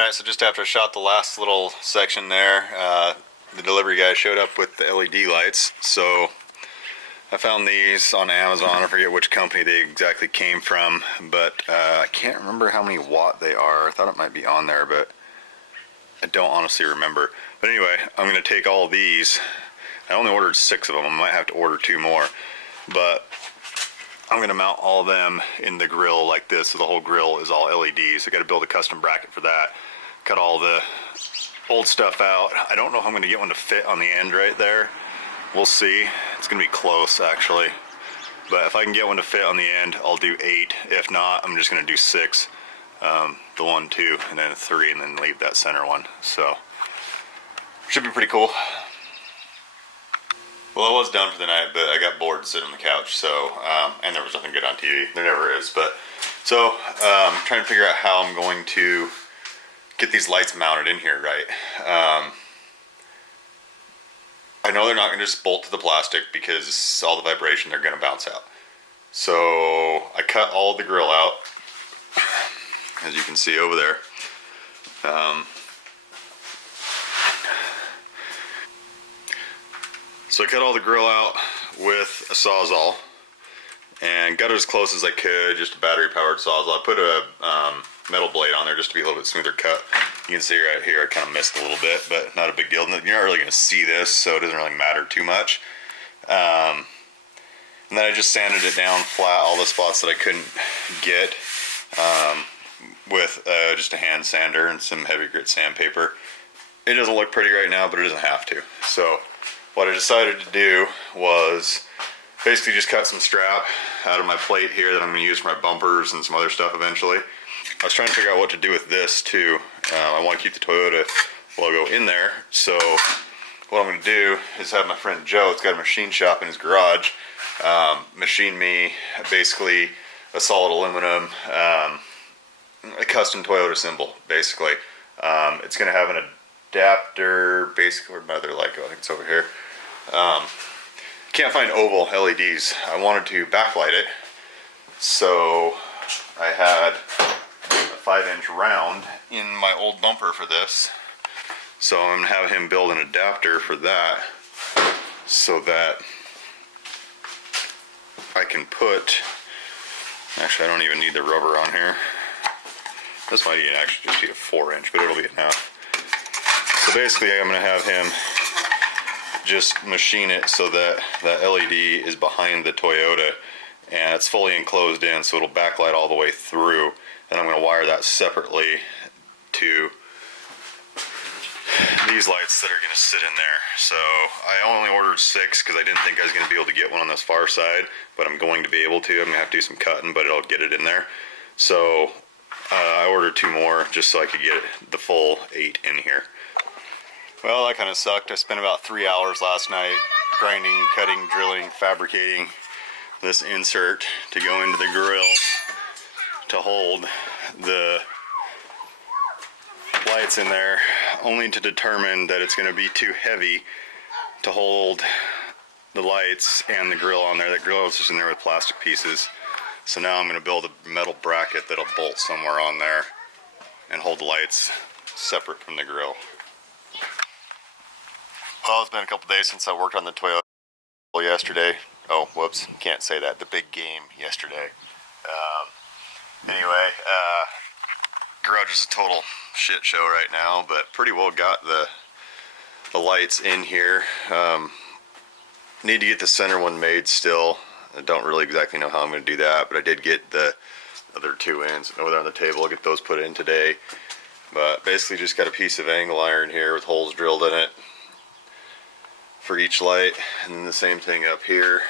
Alright, so just after I shot the last little section there, the delivery guy showed up with the LED lights. So I found these on Amazon. I forget which company they exactly came from, but I can't remember how many watt they are. I thought it might be on there, but I don't honestly remember. But anyway, I'm going to take all these. I only ordered 6 of them. I might have to order 2 more. But I'm going to mount all of them in the grill like this, so the whole grill is all LEDs. I got to build a custom bracket for that. Cut all the old stuff out. I don't know if I'm going to get one to fit on the end right there. We'll see. It's going to be close actually. But if I can get one to fit on the end, I'll do 8. If not, I'm just going to do 6. The 1, 2, and then 3, and then leave that center one. So, should be pretty cool. Well, I was done for the night, but I got bored sitting on the couch, so, and there was nothing good on TV. There never is, but, so, trying to figure out how I'm going to get these lights mounted in here, right? I know they're not going to just bolt to the plastic because all the vibration, they're going to bounce out. So, I cut all the grill out, as you can see over there. So I cut all the grill out with a Sawzall and got it as close as I could, just a battery powered Sawzall. I put a metal blade on there just to be a little bit smoother cut. You can see right here I kind of missed a little bit, but not a big deal. You're not really going to see this, so it doesn't really matter too much. And then I just sanded it down flat, all the spots that I couldn't get, with just a hand sander and some heavy grit sandpaper. It doesn't look pretty right now, but it doesn't have to. So what I decided to do was basically just cut some strap out of my plate here that I'm going to use for my bumpers and some other stuff eventually. I was trying to figure out what to do with this too. I want to keep the Toyota logo in there, so what I'm going to do is have my friend Joe, it's got a machine shop in his garage, machine me basically a solid aluminum a custom Toyota symbol basically. It's going to have an adapter, basically, where my other light go, I think it's over here. Can't find oval LEDs. I wanted to backlight it, so I had a 5-inch round in my old bumper for this. So I'm going to have him build an adapter for that, so that I can put, actually I don't even need the rubber on here. This might even actually just be a 4-inch, but it'll be enough. So basically I'm going to have him just machine it so that that LED is behind the Toyota and it's fully enclosed in, so it'll backlight all the way through. And I'm going to wire that separately to these lights that are going to sit in there. So I only ordered 6 because I didn't think I was going to be able to get one on this far side, but I'm going to be able to. I'm going to have to do some cutting, but it'll get it in there. So I ordered 2 more just so I could get the full 8 in here. Well, that kind of sucked. I spent about 3 hours last night grinding, cutting, drilling, fabricating this insert to go into the grill to hold the lights in there, only to determine that it's going to be too heavy to hold the lights and the grill on there. The grill is just in there with plastic pieces. So now I'm going to build a metal bracket that'll bolt somewhere on there and hold the lights separate from the grill. Well, it's been a couple days since I worked on the Toyota yesterday. Oh, whoops, can't say that. The big game yesterday. Anyway, garage is a total shit show right now, but pretty well got the lights in here. Need to get the center one made still. I don't really exactly know how I'm going to do that, but I did get the other 2 ends over there on the table. I'll get those put in today. But basically just got a piece of angle iron here with holes drilled in it for each light, and then the same thing up here.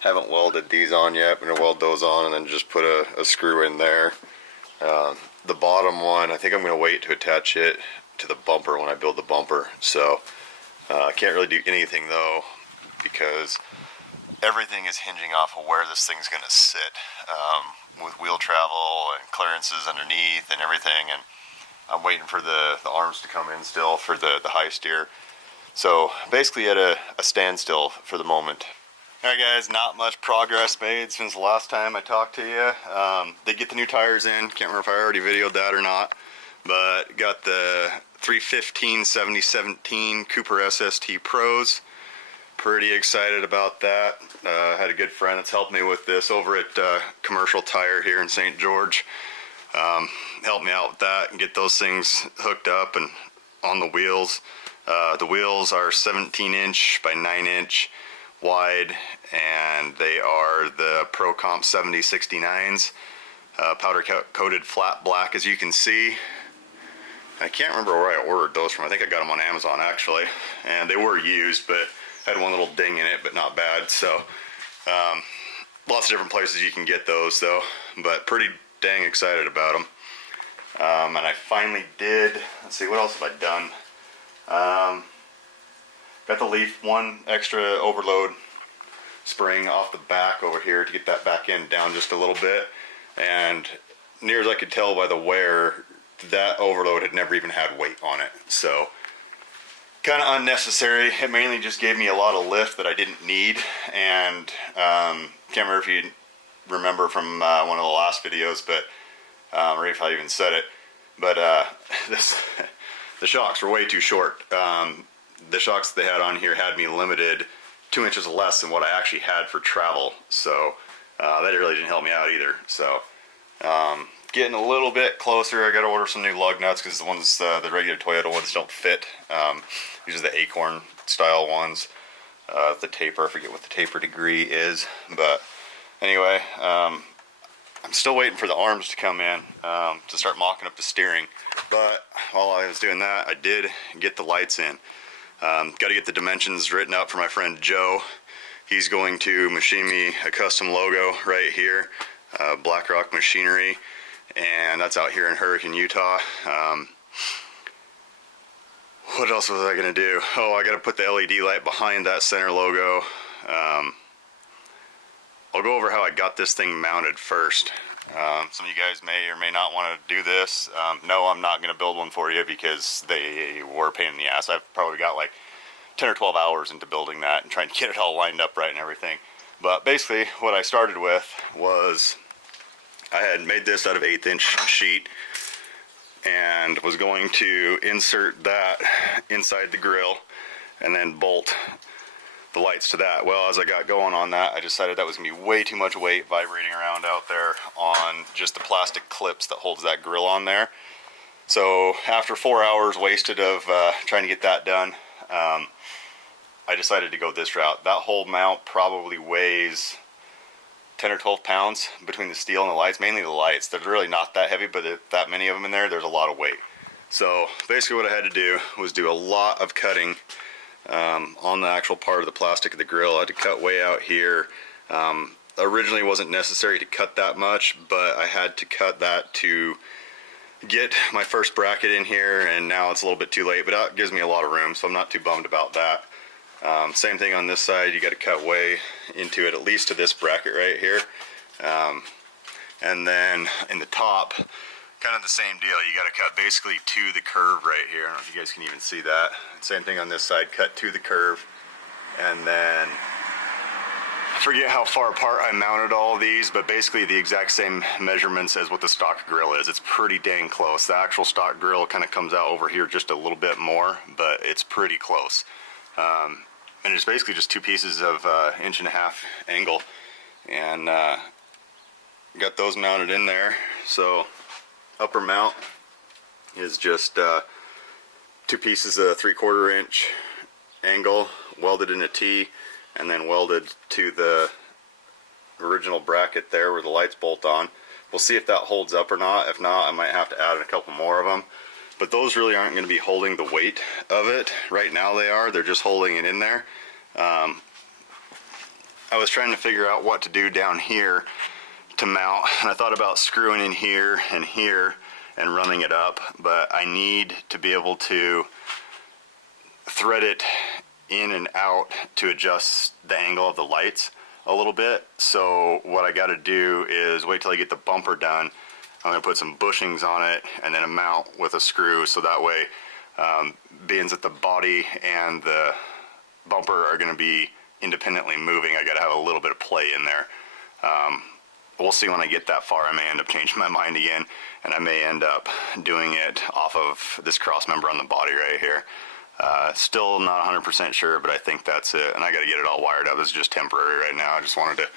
Haven't welded these on yet. I'm going to weld those on and then just put a screw in there. The bottom one, I think I'm going to wait to attach it to the bumper when I build the bumper. So I can't really do anything though, because everything is hinging off of where this thing's going to sit, with wheel travel and clearances underneath and everything. And I'm waiting for the arms to come in still for the high steer. So basically at a standstill for the moment. Alright guys, not much progress made since the last time I talked to you. They get the new tires in. Can't remember if I already videoed that or not. but got the 315 7017 Cooper SST Pros. Pretty excited about that. Had a good friend that's helped me with this over at Commercial Tire here in St. George. Helped me out with that and get those things hooked up and on the wheels. The wheels are 17-inch by 9-inch wide, and they are the Pro Comp 7069s, powder coated flat black, as you can see. I can't remember where I ordered those from. I think I got them on Amazon actually, and they were used, but had one little ding in it, but not bad. So lots of different places you can get those though, but pretty dang excited about them. And I finally did, let's see, what else have I done? Got the Leaf one extra overload spring off the back over here to get that back end down just a little bit, and near as I could tell by the wear, that overload had never even had weight on it, so kind of unnecessary. It mainly just gave me a lot of lift that I didn't need, and can't remember if you remember from one of the last videos, but or if I even said it, but the shocks were way too short. The shocks they had on here had me limited 2 inches less than what I actually had for travel, so that really didn't help me out either. So getting a little bit closer. I got to order some new lug nuts because the ones, the regular Toyota ones, don't fit. These are the Acorn style ones. The taper, I forget what the taper degree is, but anyway, I'm still waiting for the arms to come in to start mocking up the steering. But while I was doing that, I did get the lights in. Got to get the dimensions written up for my friend Joe. He's going to machine me a custom logo right here, Blackrock Machinery, and that's out here in Hurricane, Utah. What else was I gonna do? Oh, I gotta put the LED light behind that center logo. I'll go over how I got this thing mounted first. Some of you guys may or may not want to do this. No, I'm not going to build one for you because they were a pain in the ass. I've probably got like 10 or 12 hours into building that and trying to get it all lined up right and everything. But basically what I started with was I had made this out of 1/8 inch sheet and was going to insert that inside the grill and then bolt the lights to that. Well, as I got going on that, I decided that was gonna be way too much weight vibrating around out there on just the plastic clips that holds that grill on there. So after 4 hours wasted of trying to get that done, I decided to go this route. That whole mount probably weighs 10 or 12 pounds between the steel and the lights, mainly the lights. They're really not that heavy, but if that many of them in there, there's a lot of weight. So basically what I had to do was do a lot of cutting on the actual part of the plastic of the grill. I had to cut way out here. Originally it wasn't necessary to cut that much, but I had to cut that to get my first bracket in here, and now it's a little bit too late, but that gives me a lot of room, so I'm not too bummed about that. Same thing on this side. You got to cut way into it, at least to this bracket right here. And then in the top, kind of the same deal. You got to cut basically to the curve right here. I don't know if you guys can even see that. Same thing on this side, cut to the curve. And then I forget how far apart I mounted all of these, but basically the exact same measurements as what the stock grill is. It's pretty dang close. The actual stock grill kind of comes out over here just a little bit more, but it's pretty close. And it's basically just two pieces of 1.5 inch angle, and got those mounted in there. So upper mount is just two pieces of 3/4 inch angle welded in a T, and then welded to the original bracket there where the lights bolt on. We'll see if that holds up or not. If not, I might have to add a couple more of them. But those really aren't going to be holding the weight of it. Right now they are. They're just holding it in there. I was trying to figure out what to do down here to mount, and I thought about screwing in here and running it up, but I need to be able to thread it in and out to adjust the angle of the lights a little bit. So what I got to do is wait till I get the bumper done. I'm going to put some bushings on it and then a mount with a screw, so that way being that the body and the bumper are going to be independently moving, I got to have a little bit of play in there. we'll see when I get that far. I may end up changing my mind again, and I may end up doing it off of this cross member on the body right here. Still not 100% sure, but I think that's it. And I got to get it all wired up. This is just temporary right now. I just wanted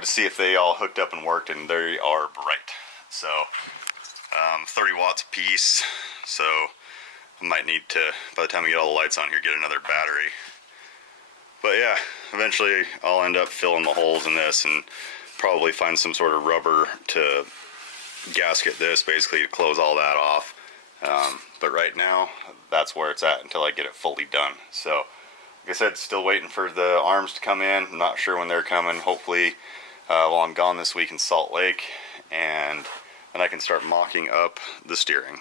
to see if they all hooked up and worked, and they are bright. So 30 watts a piece. So I might need to, by the time we get all the lights on here, get another battery. But yeah, eventually I'll end up filling the holes in this and probably find some sort of rubber to gasket this, basically to close all that off. But right now, that's where it's at until I get it fully done. So, like I said, still waiting for the arms to come in. I'm not sure when they're coming. Hopefully, while I'm gone this week in Salt Lake, and then I can start mocking up the steering.